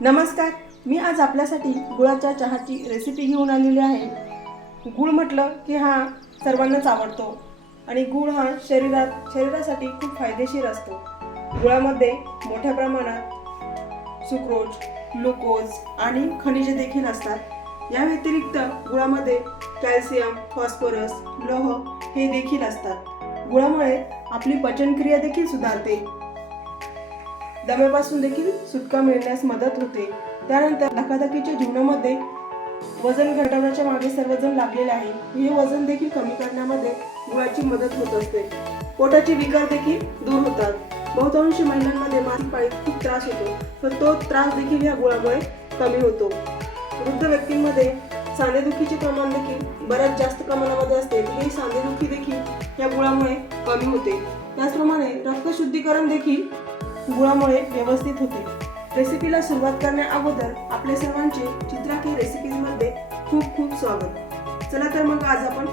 नमस्कार मी आज आपल्यासाठी गुळाच्या चहाची रेसिपी घेऊन आलेली आहे. गुळ म्हटलं की हा सर्वांनाच आवडतो आणि गुळ हा शरीरात शरीरासाठी खूप फायदेशीर असतो. गुळामध्ये मोठ्या प्रमाणात सुक्रोज ग्लुकोज आणि खनिजे देखील असतात. या व्यतिरिक्त गुळामध्ये कॅल्शियम फॉस्फरस लोह हे देखील असतात. गुळामुळे आपली पचनक्रिया देखील सुधारते. दम्यापासून देखील सुटका मिळण्यास मदत होते. त्यानंतर धकाधकीच्या जीवनामध्ये वजन घटवण्याच्या मागे सर्वजण लागलेले आहे. हे वजन देखील कमी करण्यामध्ये गुळाची मदत होत असते. पोटाचे विकार देखील दूर होतात. बहुतांश महिलांमध्ये मासिक पाळीत खूप त्रास होतो तर तो त्रास देखील ह्या गुळामुळे कमी होतो. वृद्ध व्यक्तींमध्ये सांधेदुखीचे प्रमाण देखील बऱ्याच जास्त प्रमाणामध्ये असते. हे सांधेदुखी देखील या गुळामुळे कमी होते. त्याचप्रमाणे रक्तशुद्धीकरण देखील गुळामुळे व्यवस्थित होते. रेसिपीला सुरुवात करण्याअगोदर आपल्या सर्वांचे चित्राकी रेसिपीमध्ये खूप खूप स्वागत. चला तर मग आज आपण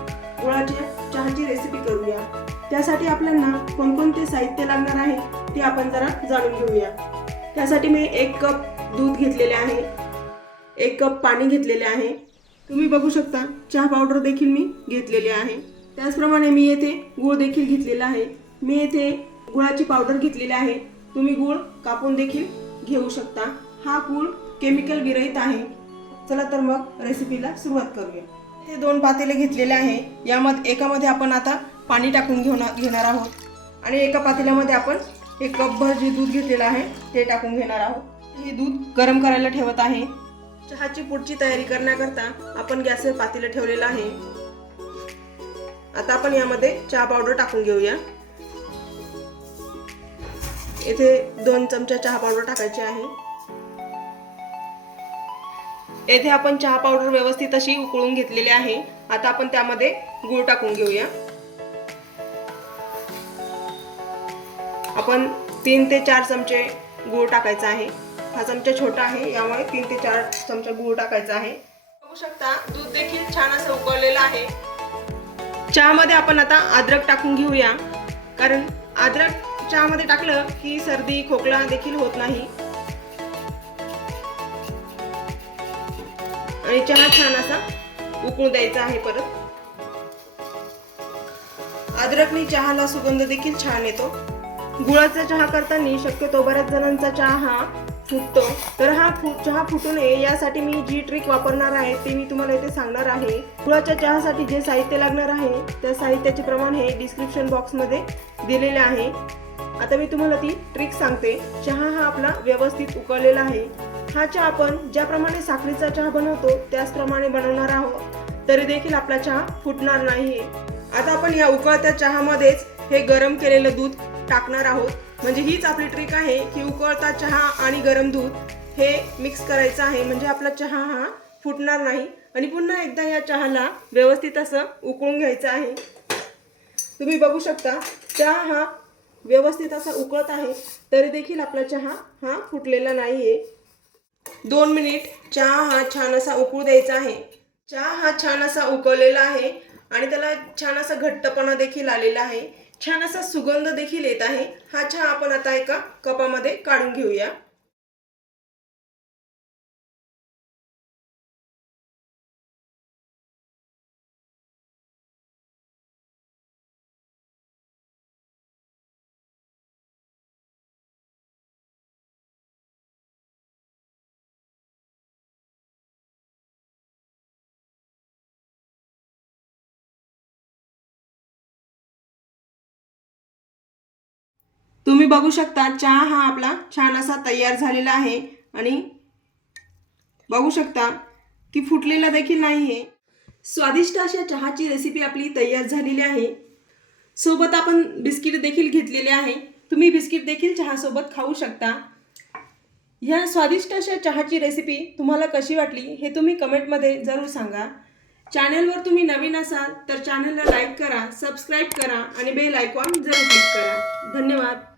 गुळाच्या चहाची रेसिपी करूया. त्यासाठी आपल्याला कोणकोणते साहित्य लागणार आहे ते आपण जरा जाणून घेऊया. त्यासाठी मी एक कप दूध घेतलेले आहे. एक कप पाणी घेतलेले आहे. तुम्ही बघू शकता चहा पावडर देखील मी घेतलेली आहे. त्याचप्रमाणे मी येथे गूळ देखील घेतलेला आहे. मी येथे गुळाची पावडर घेतलेली आहे. तुम्ही गूळ कापून देखील घेऊ शकता. हा गूळ केमिकल विरहित आहे. चला तर मग रेसिपीला सुरुवात करूया. हे दोन पातेले घेतलेले आहे. यामध्ये एकामध्ये आपण आता पाणी टाकून घेऊन घेणार आहोत. आणि एका पातेल्यामध्ये आपण एक कपभर जे दूध घेतलेलं आहे ते टाकून घेणार आहोत. हे दूध गरम करायला ठेवत आहे. चहाची पुढची तयारी करण्याकरता आपण गॅसवर पातेलं ठेवलेलं आहे. आता आपण यामध्ये चहा पावडर टाकून घेऊया. येथे दोन चमचा चहा पावडर टाकायची आहे. येथे आपण चहा पावडर व्यवस्थित अशी उकळून घेतलेली आहे. आता आपण त्यामध्ये गूळ टाकून घेऊया. आपण तीन ते चार चमचे गूळ टाकायचा आहे. हा चमचा छोटा आहे यामुळे तीन ते चार चमचा गूळ टाकायचा आहे. बघू शकता दूध देखील छान असं उकळलेलं आहे. चहामध्ये आपण आता अद्रक टाकून घेऊया. कारण अद्रक चहामध्ये टाकलं की सर्दी खोकला देखील होत नाही. आणि चहा छान असा उकळू द्यायचा आहे परत. अद्रकनी चहाला सुगंध देखील छान येतो. गुळाचा चहा करताना शक्यतो. बऱ्याच जणांचा चहा हा फुटतो. तर हा फु चहा फुटू नये यासाठी मी जी ट्रिक वापरणार आहे ते मी तुम्हाला इथे सांगणार आहे. गुळाच्या चहासाठी जे साहित्य लागणार आहे त्या साहित्याचे प्रमाण हे डिस्क्रिप्शन बॉक्समध्ये दिलेले आहे. आता मी तुम्हाला ती ट्रिक सांगते. चहा हा आपला व्यवस्थित उकळलेला आहे. हा चहा आपण ज्याप्रमाणे साखरेचा चहा बनवतो त्याचप्रमाणे बनवणार आहोत. तरी देखील आपला चहा फुटणार नाहीये. आता आपण या उकळत्या चहामध्येच हे गरम केलेलं दूध टाकणार आहोत. म्हणजे हीच आपली ट्रिक आहे की उकळता चहा आणि गरम दूध हे मिक्स करायचं आहे. म्हणजे आपला चहा हा फुटणार नाही. आणि पुन्हा एकदा या चहाला व्यवस्थित असं उकळून घ्यायचं आहे. तुम्ही बघू शकता चहा हा व्यवस्थित असा उकळत आहे तरी देखील आपला चहा हा फुटलेला नाहीये. दोन मिनिट चहा हा छान असा उकळू द्यायचा आहे. चहा हा छान असा उकळलेला आहे आणि त्याला छान असा घट्टपणा देखील आलेला आहे. छान असा सुगंध देखील येत आहे. हा चहा आपण आता एका कपामध्ये काढून घेऊया. तुम्ही बघू शकता चहा हा आपला छान असा तयार झालेला आहे. आणि बघू शकता की फुटलेला देखील नाही आहे स्वादिष्ट अशा चहाची रेसिपी आपली तयार झालेली आहे. सोबत आपण बिस्किट देखील घेतलेले आहे. तुम्ही बिस्किट देखील चहासोबत खाऊ शकता. या स्वादिष्ट अशा चहाची रेसिपी तुम्हाला कशी वाटली हे तुम्ही कमेंटमध्ये जरूर सांगा. चॅनलवर तुम्ही नवीन असाल तर चॅनलला लाईक करा सबस्क्राईब करा आणि बेल आयकॉन जरूर क्लिक करा. धन्यवाद.